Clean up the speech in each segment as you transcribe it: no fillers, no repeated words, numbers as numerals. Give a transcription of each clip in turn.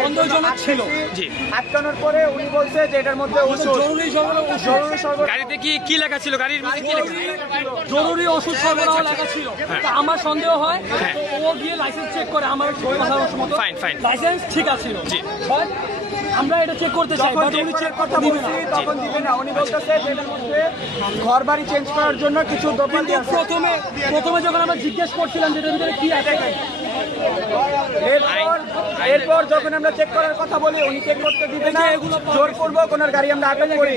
সন্দেহজনক ছিল। আটকানোর পরে উনি বলছে যে এটার মধ্যে গাড়িতে কি লেখা ছিল? গাড়ির মধ্যে কি লেখা? জরুরি ওষুধ সরবরাহ লেখা ছিল। আমার সন্দেহ হয় ও গিয়ে লাইসেন্স চেক করে, আমার লাইসেন্স ঠিক আছে, আমরা এটা চেক করতে চাই, বাট উনি চেক করতে দিবে না, তখন দিবে না। উনি বলতেছে যে এটার মধ্যে ঘর বাড়ি চেঞ্জ করার জন্য কিছু দোকান আছে। প্রথমে যখন আমরা জিজ্ঞেস করছিলাম যে এটার ভিতরে কি আছে, এরপর যখন আমরা চেক করার কথা বলি উনি চেক করতে দিবে না, জোর করবো কোনার গাড়ি আমরা আটক করি।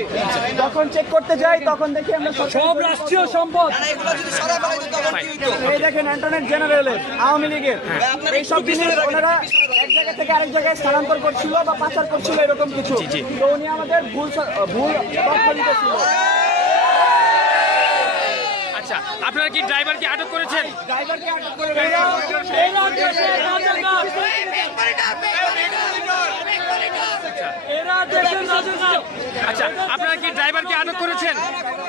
যখন চেক করতে যাই তখন দেখি আমরা সব রাষ্ট্রীয় সম্পদ, এই দেখেন অ্যান্টনি জেনারেলের, আওয়ামী লীগের এইসব জিনিস ওনারা এক জায়গা থেকে আরেক জায়গায় স্থানান্তর করছিল বা পাচার করছিল, এরকম কিছু। তো উনি আমাদের ভুল তথ্য দিতেছিল। আচ্ছা, আপনারা কি ড্রাইভারকে আটক করেছেন? ড্রাইভারকে আটক করে আচ্ছা, আপনারা কি ড্রাইভারকে আটক করেছেন?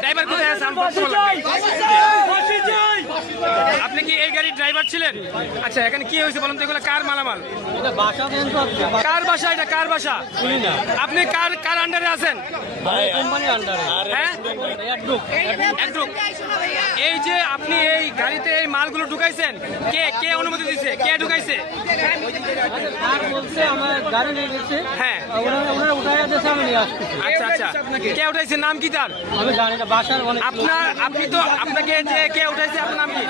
ড্রাইভার কোথায় আছে? আপনি কি এই গাড়ির ড্রাইভার ছিলেন? আচ্ছা, এখানে কি হয়েছে বলুন তো? এগুলো কার মালামাল? কার বাসা? এটা কার বাসা? আপনি কার আন্ডারে আছেন? হ্যাঁ, এই যে আপনি এই গাড়িতে এই মালগুলো ঢুকাইছেন, কে অনুমতি দিচ্ছে? কে ঢুকাইছে? হ্যাঁ, আচ্ছা আচ্ছা, কে উঠাইছে? নাম কি তার? আপনাকে যে কে উঠাইছে আপনার নাম কি?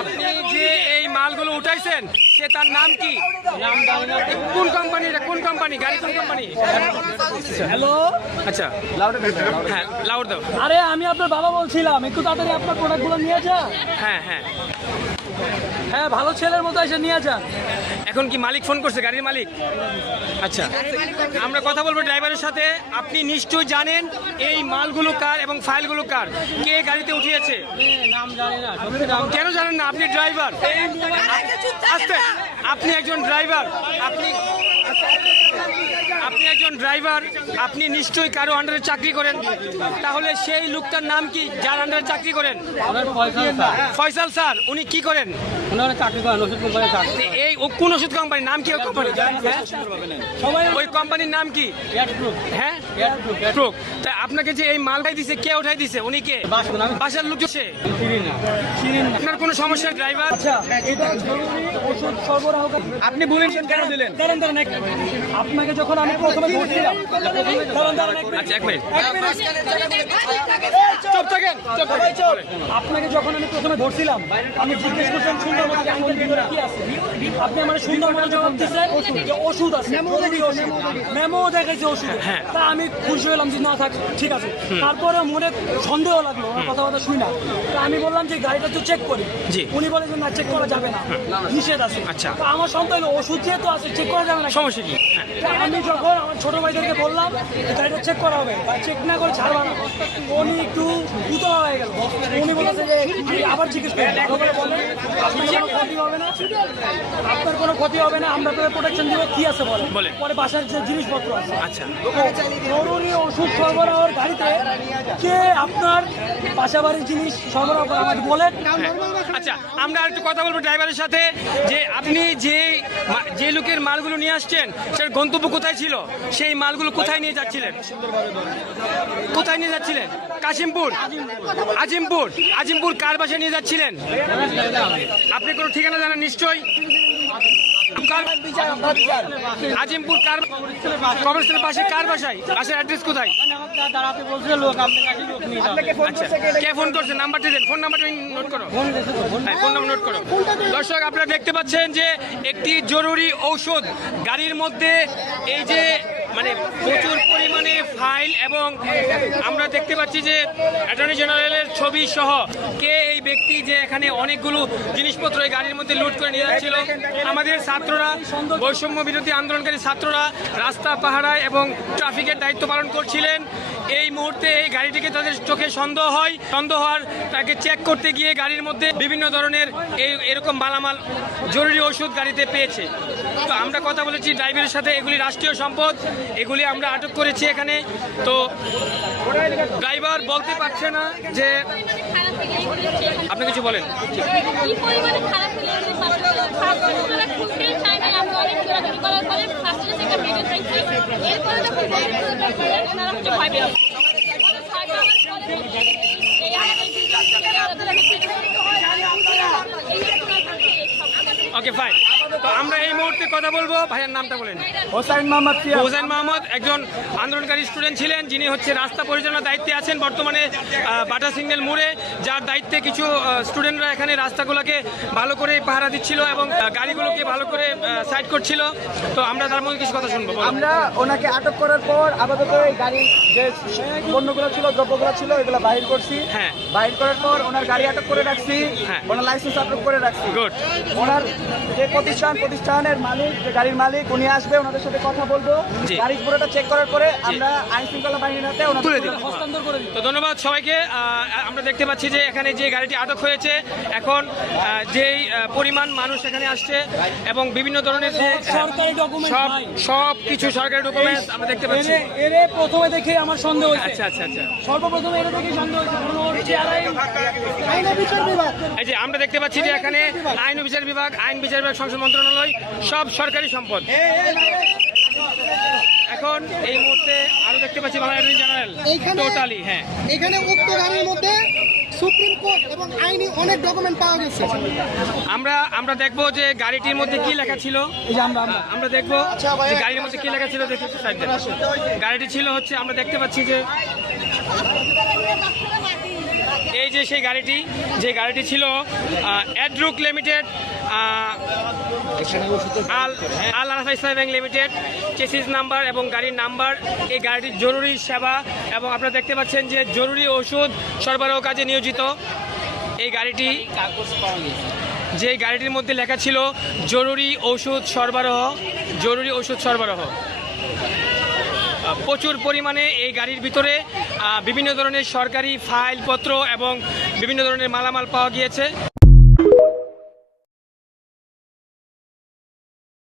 আপনি যে এই মালগুলো উঠাইছেন সে তার নাম কি? কোন কোম্পানি? কোন কোম্পানি গাড়ি? কোন কোম্পানি? হ্যালো, আচ্ছা, হ্যাঁ, লাউড দাও। আরে আমি আপনার বাবা বলছিলাম, একটু তাড়াতাড়ি আপনার প্রোডাক্টগুলো নিয়ে যান। হ্যাঁ হ্যাঁ হ্যাঁ, ভালো ছেলের মতো এসে নিয়ে যান। এখন কি মালিক ফোন করছে? গাড়ির মালিক? আচ্ছা, আমরা কথা বলবো ড্রাইভারের সাথে। আপনি নিশ্চয়ই জানেন এই মালগুলো কার এবং ফাইলগুলো কার, কে গাড়িতে উঠিয়েছে? কেন জানেন না? আপনি ড্রাইভার। আস্তে, আপনি একজন ড্রাইভার, আপনি একজন ড্রাইভার, আপনি নিশ্চয়ই কারো আন্ডারে চাকরি করেন। তাহলে সেই লোকটার নাম কি যার আন্ডারে চাকরি করেন? ফয়সাল স্যার। উনি কি করেন? এই কোন ওষুধ কোম্পানি? নাম কি কোম্পানি? ওই কোম্পানির নাম কি? হ্যাঁ, তা আপনাকে যে এই মালটাই দিছে, কে উঠাই দিছে? উনি কে? বাসার লোক। আপনার কোনো সমস্যা ড্রাইভার? ওষুধ সরবরাহ আপনি বলেন কেন দিলেন? আপনাকে যখন আমি প্রথমে ধরছিলাম, আচ্ছা, এক মিনিট, চুপ থাকেন। আপনাকে যখন আমি প্রথমে ধরছিলাম, আমি জিজ্ঞেস করছিলাম সুন্দরবন কি আছে। আপনি আমার সুন্দরবন যখন দিচ্ছেন যে ওষুধ আছে, মেমো দেখাইছে ওষুধ, তা আমি খুশি হলাম যে না থাক, ঠিক আছে। তারপরে মনে সন্দেহ লাগলো, কথা শুই না। তা আমি বললাম যে গাড়িটা তো চেক করি। উনি বলে যে না, চেক করা যাবে না, নিষেধ আছে। আচ্ছা, আমার সন্দেহ ওষুধ যেহেতু আছে, চেক করা যাবে না, সমস্যা কি? আমি যখন আমার ছোট ভাইদেরকে বললাম গাড়িটা চেক করা হবে, চেক না করে ছাড়বা না, উনি একটু উতলা হয়ে গেল। উনি বলেছে যে আবার জিজ্ঞেস করি, বলেন কোনো ক্ষতি হবে না, আপনার কোনো ক্ষতি হবে না, আমরা আপনাদের প্রোটেকশন দিব, কি আছে বলে। পরে বাসার যে জিনিসপত্র আছে, আচ্ছা, জরুরি ওষুধ সরবরাহের গাড়িতে কে আপনার বাসা বাড়ির জিনিস সরবরাহ করে আমাকে বলেন। আচ্ছা, আমরা একটু কথা বলবো ড্রাইভারের সাথে যে আপনি যে লোকের মালগুলো নিয়ে আসছেন সেটার গন্তব্য কোথায় ছিল? সেই মালগুলো কোথায় নিয়ে যাচ্ছিলেন? কোথায় নিয়ে যাচ্ছিলেন? কাশিমপুর, আজিমপুর কার বাসায় নিয়ে যাচ্ছিলেন? আপনি কোনো ঠিকানা জানেন নিশ্চয়ই? আজিমপুর কার কবরস্থানের পাশে কার বাসায়? বাসার অ্যাড্রেস কোথায়? কে ফোন করছে? নাম্বারটা দেন, ফোন নাম্বারটা নোট করো। ফোন নাম্বার নোট করো। দর্শক, আপনারা দেখতে পাচ্ছেন যে একটি জরুরি ঔষধ গাড়ির মধ্যে, এই যে মানে প্রচুর পরিমাণে ফাইল, এবং আমরা দেখতে পাচ্ছি যে অ্যাটর্নি জেনারেলের ছবি সহ কে এই ব্যক্তি যে এখানে অনেকগুলো জিনিসপত্র এই গাড়ির মধ্যে লুট করে নিয়ে যাচ্ছিল। আমাদের ছাত্ররা, বৈষম্য বিরোধী আন্দোলনকারী ছাত্ররা রাস্তা পাহারায় এবং ট্রাফিকের দায়িত্ব পালন করছিলেন। এই মুহূর্তে এই গাড়িটিকে তাদের চোখে সন্দেহ হওয়ার তাকে চেক করতে গিয়ে গাড়ির মধ্যে বিভিন্ন ধরনের এরকম মালামাল, জরুরি ওষুধ গাড়িতে পেয়েছে। তো আমরা কথা বলেছি ড্রাইভারের সাথে, এগুলি রাষ্ট্রীয় সম্পদ, এগুলি আমরা আটক করেছি এখানে। তো ড্রাইভার বলতে পারছে না যে আপনি কিছু বলেন। কি পরিমাণে খারাপ হলে খারাপ খুঁজতেই চাই না। আমরা অনেক জোরাজোরি করার ফলে ফার্স্টে থেকে ভিডিও চাইছি, এরপরে যখন ওনারা হচ্ছে ভয় পেয়ে ওকে ফাইন। তো আমরা এই মুহূর্তে কথা বলবো, ভাইয়ের নামটা বলেন। হোসাইন মোহাম্মদ সিয়াম। হোসেন মাহমুদ একজন আন্দোলনকারী স্টুডেন্ট ছিলেন, যিনি হচ্ছে রাস্তা পরিচালনার দায়িত্বে আছেন বর্তমানে বাটা সিগন্যাল মোড়ে, যার দায়িত্বে কিছু স্টুডেন্টরা এখানে রাস্তাগুলোকে ভালো করে পাহারা দিচ্ছিল এবং গাড়িগুলোকে ভালো করে সাইড করছিল। তো আমরা তার মধ্যে কিছু কথা শুনবো। বলুন। আমরা ওনাকে আটক করার পর আপাতত এই গাড়ির যে পণ্যগুলো ছিল, দ্রব্যগুলো ছিল, এগুলো বাহির করছি। হ্যাঁ। বাহির করার পর ওনার গাড়ি আটক করে রাখছি। হ্যাঁ। ওনার লাইসেন্স আটক করে রাখছি। গুড। ওনার যে প্রতিষ্ঠানের মালিক, যে গাড়ির মালিক, উনি আসবে, ওনাদের সাথে কথা বলবো। জি। গাড়ির পুরোটা চেক করার পরে আমরা আইন শৃঙ্খলা বাহিনীর হাতে তুলে দিন। হস্তান্তর করে দিই। তো ধন্যবাদ সবাইকে। আমরা দেখতে পাচ্ছি যে এখানে যে গাড়িটি আটক হয়েছে, এখন যেই পরিমাণ মানুষ এখানে আসছে এবং বিভিন্ন ধরনের যে সরকারি ডকুমেন্ট সব কিছু সরকারি ডকুমেন্টস আমরা দেখতে পাচ্ছি। এরে প্রথমে দেখে আমার সন্দেহ হয়েছে। আচ্ছা আচ্ছা আচ্ছা। সর্বপ্রথমে এটা দেখে সন্দেহ হয়েছে কারণ ওর চেহারায় আইন বিচার বিভাগ। এই যে আমরা দেখতে পাচ্ছি যে এখানে আইন ও বিচার বিভাগ, সংসদ মন্ত্রণালয় সব সরকারি সম্পদ। এখন এই মুহূর্তে আরো দেখতে পাচ্ছি বাংলা অ্যাটর্নি জেনারেল টোটালি। হ্যাঁ, এখানে উক্ত গাড়ির মধ্যে সুপ্রিম কোর্ট এবং আইনি অনেক ডকুমেন্ট পাওয়া গেছে। আমরা দেখবো যে গাড়িটির মধ্যে কি লেখা ছিল। আমরা দেখবো যে গাড়ির মধ্যে কি লেখা ছিল। দেখি একটু সাইড দেন। গাড়িটি ছিল হচ্ছে, আমরা দেখতে পাচ্ছি যে এই যে সেই গাড়িটি, যে গাড়িটি ছিল Adruk limited, Al Arafah bank limited, chassis number এবং গাড়ির নাম্বার। এই গাড়িটির জরুরি সেবা এবং আপনারা দেখতে পাচ্ছেন যে জরুরি ওষুধ সরবরাহ কাজে নিয়োজিত এই গাড়িটি। যে গাড়িটির মধ্যে লেখা ছিল জরুরি ওষুধ সরবরাহ। প্রচুর পরিমাণে এই গাড়ির ভিতরে বিভিন্ন ধরনের সরকারি ফাইলপত্র এবং বিভিন্ন ধরনের মালামাল পাওয়া গিয়েছে।